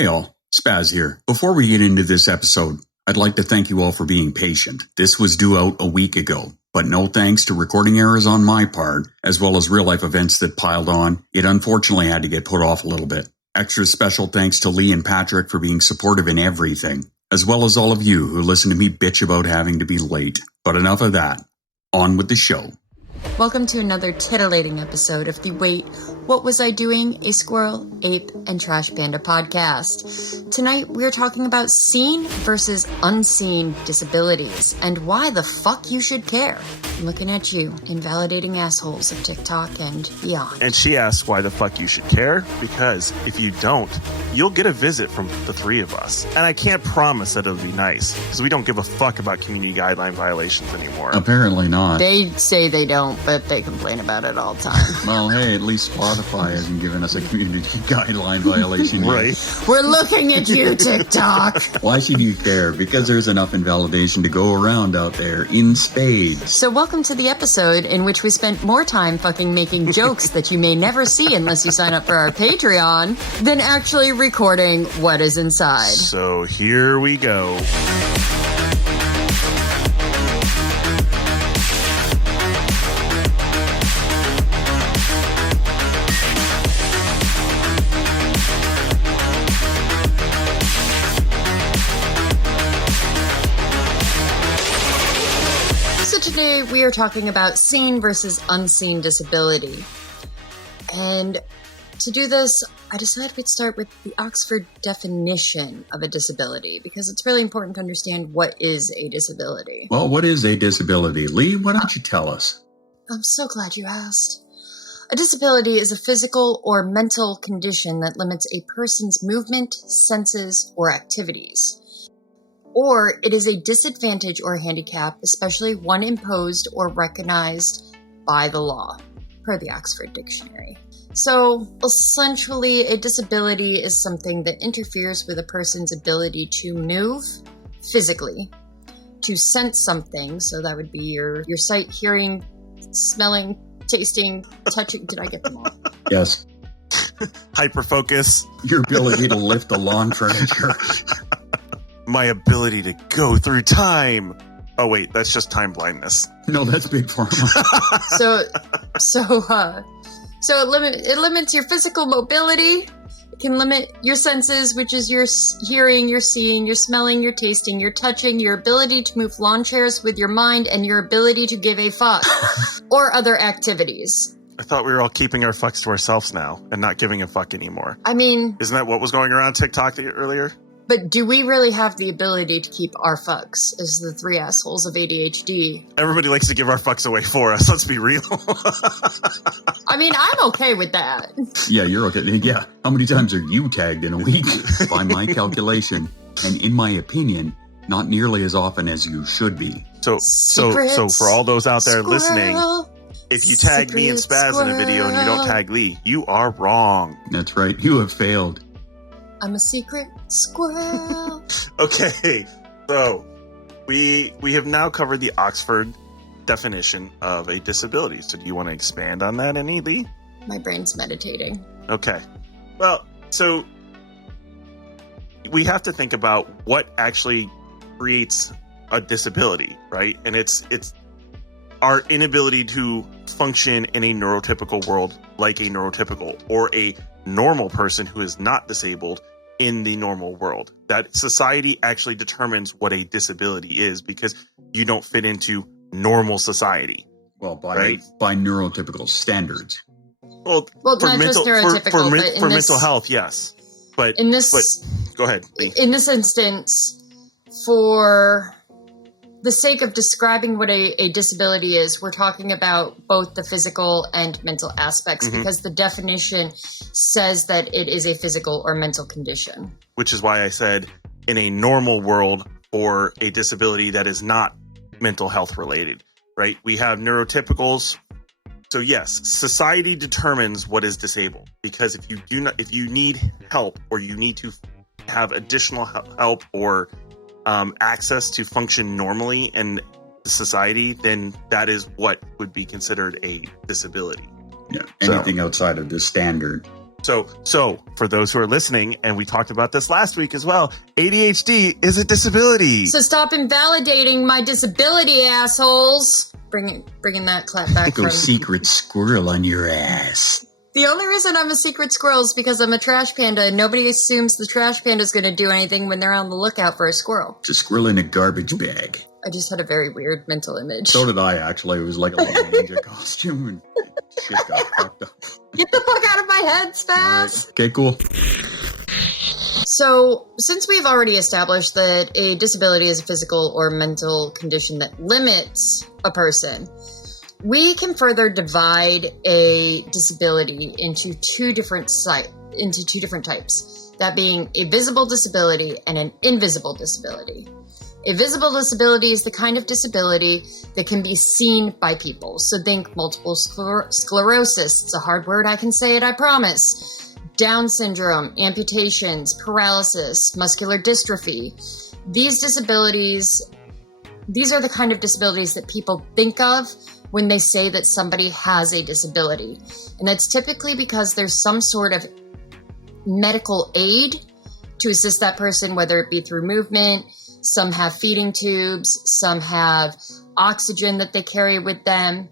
Hey all, Spaz here. Before we get into this episode, I'd like to thank you all for being patient. This was due out a week ago, but no thanks to recording errors on my part, as well as real-life events that piled on, it unfortunately had to get put off a little bit. Extra special thanks to Lee and Patrick for being supportive in everything, as well as all of you who listen to me bitch about having to be late. But enough of that. On with the show. Welcome to another titillating episode of the Wait, What Was I Doing? A Squirrel, Ape, and Trash Panda podcast. Tonight we're talking about seen versus unseen disabilities and why the fuck you should care. I'm looking at you, invalidating assholes of TikTok and beyond. And she asks why the fuck you should care, because if you don't, you'll get a visit from the three of us. And I can't promise that it'll be nice, because we don't give a fuck about community guideline violations anymore. Apparently not. They say they don't, but they complain about it all the time. Well, hey, at least Spotify hasn't given us a community guideline violation yet. Right. We're looking at you, TikTok. Why should you care? Because there's enough invalidation to go around out there in spades. So welcome to the episode in which we spent more time fucking making jokes that you may never see unless you sign up for our Patreon than actually recording what is inside. So here we go. Today we are talking about seen versus unseen disability. And to do this, I decided we'd start with the Oxford definition of a disability, because it's really important to understand what is a disability. Well, what is a disability? Lee, why don't you tell us? I'm so glad you asked. A disability is a physical or mental condition that limits a person's movement, senses, or activities. Or it is a disadvantage or handicap, especially one imposed or recognized by the law, per the Oxford Dictionary. So, essentially, a disability is something that interferes with a person's ability to move physically, to sense something, so that would be your sight, hearing, smelling, tasting, touching. Did I get them all? Yes. Hyperfocus. Your ability to lift the lawn furniture. My ability to go through time. Oh wait, that's just time blindness. No, that's big pharma. So it limits your physical mobility. It can limit your senses, which is your hearing, your seeing, your smelling, your tasting, your touching, your ability to move lawn chairs with your mind, and your ability to give a fuck, or other activities. I thought we were all keeping our fucks to ourselves now and not giving a fuck anymore. I mean, isn't that what was going around TikTok earlier? But do we really have the ability to keep our fucks as the three assholes of ADHD? Everybody likes to give our fucks away for us. Let's be real. I mean, I'm okay with that. Yeah, you're okay. Yeah. How many times are you tagged in a week? By my calculation, and in my opinion, not nearly as often as you should be. So for all those out there listening, if you tag me and Spaz in a video and you don't tag Lee, you are wrong. That's right. You have failed. I'm a secret squirrel. Okay, so we have now covered the Oxford definition of a disability. So do you want to expand on that any, Lee? My brain's meditating. Okay. Well, so we have to think about what actually creates a disability, right? And it's our inability to function in a neurotypical world like a neurotypical or a normal person who is not disabled in the normal world. That society actually determines what a disability is because you don't fit into normal society. Well, by neurotypical standards. Well, not just neurotypical, for mental health, yes. But go ahead, Lee. In this instance, for the sake of describing what a disability is, we're talking about both the physical and mental aspects, because the definition says that it is a physical or mental condition. Which is why I said in a normal world or a disability that is not mental health related, right? We have neurotypicals. So yes, society determines what is disabled, because if you need help or you need to have additional help or access to function normally in society, then that is what would be considered a disability. Yeah, anything outside of the standard So for those who are listening, and we talked about this last week as well, ADHD is a disability. So stop invalidating my disability, assholes. Bringing that clap back Go from... secret squirrel on your ass. The only reason I'm a secret squirrel is because I'm a trash panda, and nobody assumes the trash panda is going to do anything when they're on the lookout for a squirrel. It's a squirrel in a garbage bag. I just had a very weird mental image. So did I, actually. It was like a little ninja costume, and shit got fucked up. Get the fuck out of my head, Spaz! Right. Okay, cool. So, since we've already established that a disability is a physical or mental condition that limits a person, we can further divide a disability into two different types, that being a visible disability and an invisible disability. A visible disability is the kind of disability that can be seen by people. So think multiple sclerosis. It's a hard word. I can say it, I promise. Down syndrome, amputations, paralysis, muscular dystrophy. These are the kind of disabilities that people think of when they say that somebody has a disability. And that's typically because there's some sort of medical aid to assist that person, whether it be through movement. Some have feeding tubes, some have oxygen that they carry with them.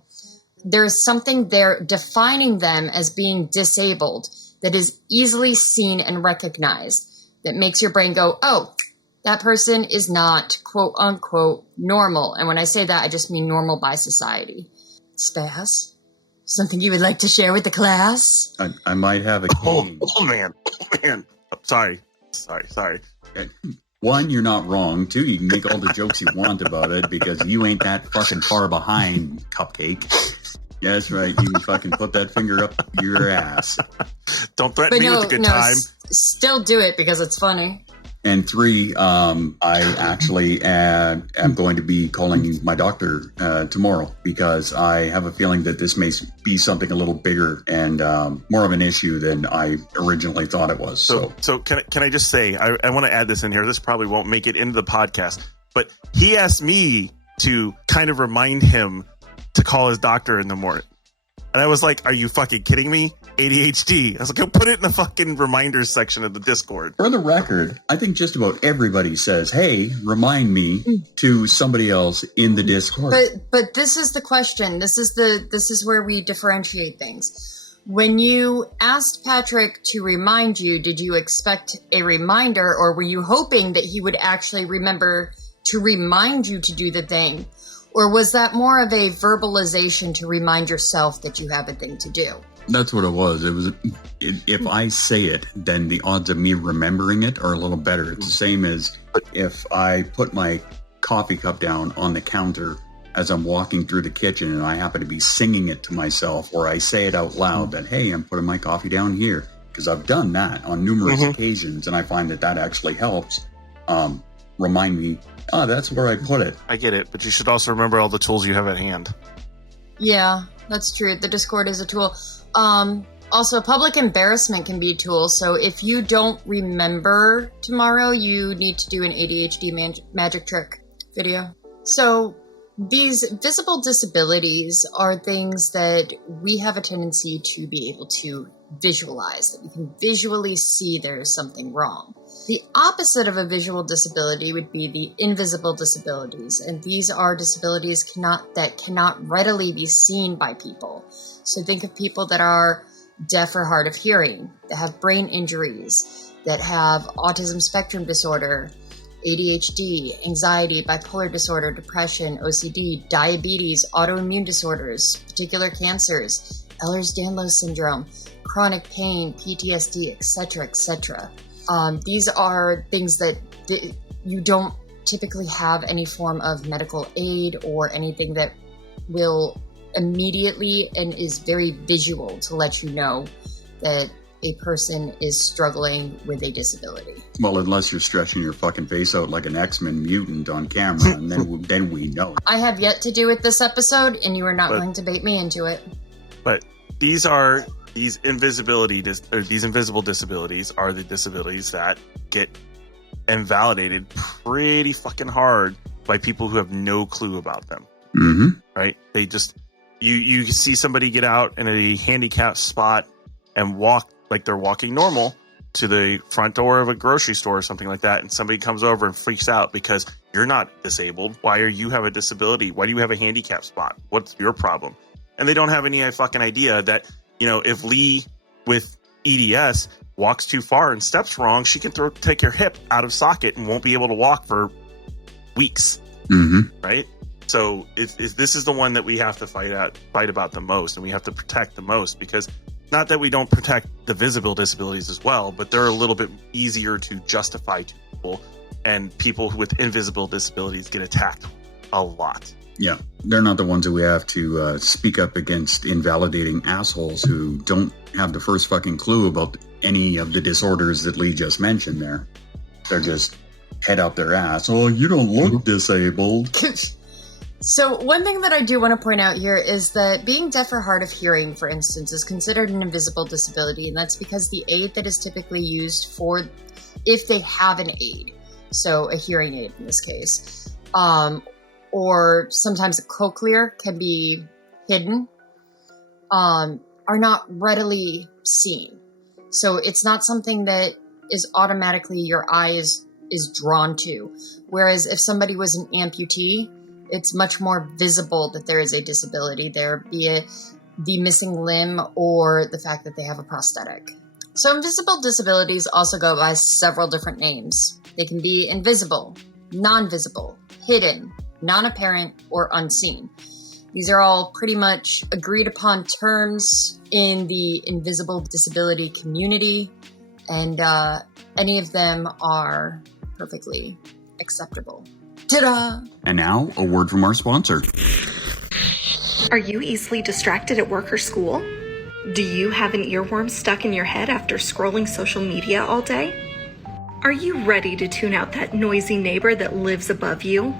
There's something there defining them as being disabled that is easily seen and recognized that makes your brain go, oh, that person is not, quote unquote, normal. And when I say that, I just mean normal by society. Spaz, something you would like to share with the class? I might have a cane. Oh man. Sorry. Okay. One, you're not wrong. Two, you can make all the jokes you want about it because you ain't that fucking far behind, Cupcake. Yeah, that's right. You can fucking put that finger up your ass. Don't threaten me with a good time. Still do it because it's funny. And three, I actually am going to be calling my doctor tomorrow because I have a feeling that this may be something a little bigger and more of an issue than I originally thought it was. So can I just say, I want to add this in here. This probably won't make it into the podcast, but he asked me to kind of remind him to call his doctor in the morning. And I was like, are you fucking kidding me? ADHD. I was like, go put it in the fucking reminders section of the Discord. For the record, I think just about everybody says, hey, remind me to somebody else in the Discord. But this is the question. This is where we differentiate things. When you asked Patrick to remind you, did you expect a reminder, or were you hoping that he would actually remember to remind you to do the thing? Or was that more of a verbalization to remind yourself that you have a thing to do? That's what it was. If I say it, then the odds of me remembering it are a little better. It's the same as if I put my coffee cup down on the counter as I'm walking through the kitchen and I happen to be singing it to myself, or I say it out loud that, hey, I'm putting my coffee down here. Because I've done that on numerous occasions, and I find that actually helps remind me, that's where I put it. I get it, but you should also remember all the tools you have at hand. Yeah, that's true. The Discord is a tool. Also, public embarrassment can be a tool. So if you don't remember tomorrow, you need to do an ADHD magic trick video. So these visible disabilities are things that we have a tendency to be able to visualize, that we can visually see there's something wrong. The opposite of a visual disability would be the invisible disabilities, and these are disabilities that cannot readily be seen by people. So think of people that are deaf or hard of hearing, that have brain injuries, that have autism spectrum disorder, ADHD, anxiety, bipolar disorder, depression, OCD, diabetes, autoimmune disorders, particular cancers, Ehlers-Danlos syndrome, chronic pain, PTSD, etc., etc. These are things that you don't typically have any form of medical aid or anything that will immediately and is very visual to let you know that a person is struggling with a disability. Well, unless you're stretching your fucking face out like an X-Men mutant on camera, and then we know. I have yet to do it this episode, and you are not going to bait me into it. But these invisible disabilities are the disabilities that get invalidated pretty fucking hard by people who have no clue about them. Mm-hmm. Right? They just you see somebody get out in a handicapped spot and walk like they're walking normal to the front door of a grocery store or something like that, and somebody comes over and freaks out because you're not disabled. Why are you have a disability? Why do you have a handicap spot? What's your problem? And they don't have any fucking idea that, if Lee with EDS walks too far and steps wrong, she can take her hip out of socket and won't be able to walk for weeks. Right? So this is the one that we have to fight about the most, and we have to protect the most, because not that we don't protect the visible disabilities as well, but they're a little bit easier to justify to people, and people with invisible disabilities get attacked a lot. Yeah, they're not the ones that we have to speak up against invalidating assholes who don't have the first fucking clue about any of the disorders that Lee just mentioned there. They're just head up their ass. Oh, you don't look disabled. So one thing that I do want to point out here is that being deaf or hard of hearing, for instance, is considered an invisible disability, and that's because the aid that is typically used for, if they have an aid, so a hearing aid in this case, or sometimes a cochlear can be hidden, are not readily seen. So it's not something that is automatically your eye is drawn to. Whereas if somebody was an amputee, it's much more visible that there is a disability there, be it the missing limb or the fact that they have a prosthetic. So invisible disabilities also go by several different names. They can be invisible, non-visible, hidden, non-apparent, or unseen. These are all pretty much agreed upon terms in the invisible disability community, and any of them are perfectly acceptable. Ta-da! And now, a word from our sponsor. Are you easily distracted at work or school? Do you have an earworm stuck in your head after scrolling social media all day? Are you ready to tune out that noisy neighbor that lives above you?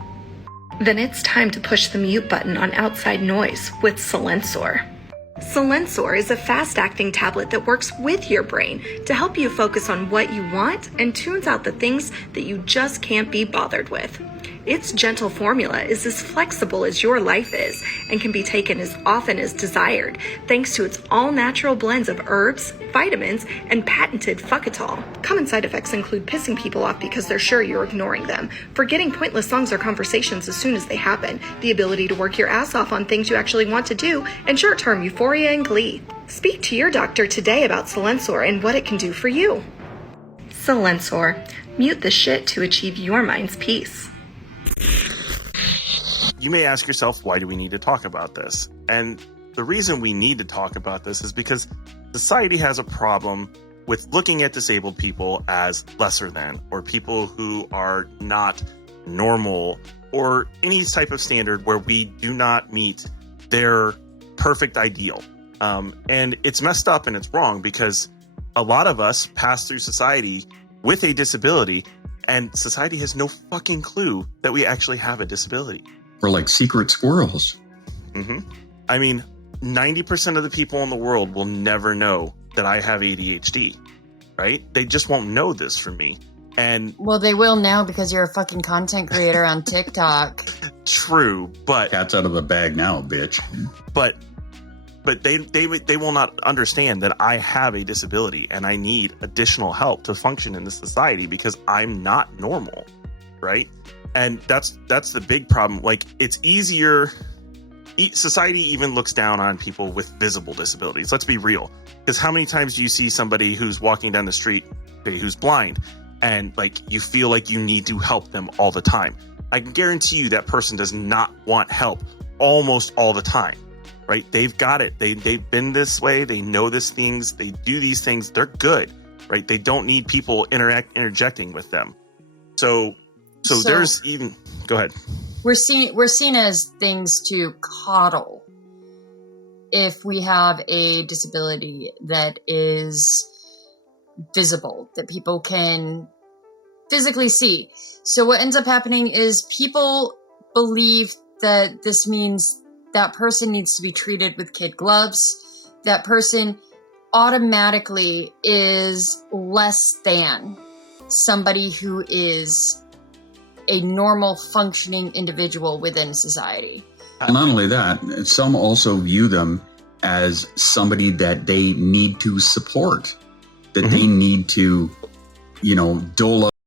Then it's time to push the mute button on outside noise with Silensor. Silensor is a fast-acting tablet that works with your brain to help you focus on what you want and tunes out the things that you just can't be bothered with. Its gentle formula is as flexible as your life is and can be taken as often as desired, thanks to its all-natural blends of herbs, vitamins, and patented fuckatol. Common side effects include pissing people off because they're sure you're ignoring them, forgetting pointless songs or conversations as soon as they happen, the ability to work your ass off on things you actually want to do, and short-term euphoria and glee. Speak to your doctor today about Silensor and what it can do for you. Silensor. Mute the shit to achieve your mind's peace. You may ask yourself, why do we need to talk about this? And the reason we need to talk about this is because society has a problem with looking at disabled people as lesser than, or people who are not normal, or any type of standard where we do not meet their perfect ideal. And it's messed up and it's wrong, because a lot of us pass through society with a disability, and society has no fucking clue that we actually have a disability. We're like secret squirrels. I mean, 90% of the people in the world will never know that I have ADHD, right? They just won't know this from me. And well, they will now because you're a fucking content creator on TikTok. True, but Cat's out of the bag now, bitch. But they will not understand that I have a disability and I need additional help to function in this society because I'm not normal, right? And that's the big problem. Like, it's easier. Society even looks down on people with visible disabilities. Let's be real. Because how many times do you see somebody who's walking down the street, who's blind, and like you feel like you need to help them all the time? I can guarantee you that person does not want help almost all the time, right? They've got it. They've been this way. They know these things. They do these things. They're good, right? They don't need people interjecting with them. So there's even, go ahead. We're seen as things to coddle if we have a disability that is visible, that people can physically see. So what ends up happening is people believe that this means that person needs to be treated with kid gloves. That person automatically is less than somebody who is a normal functioning individual within society. Not only that, some also view them as somebody that they need to support. that they need to, dole out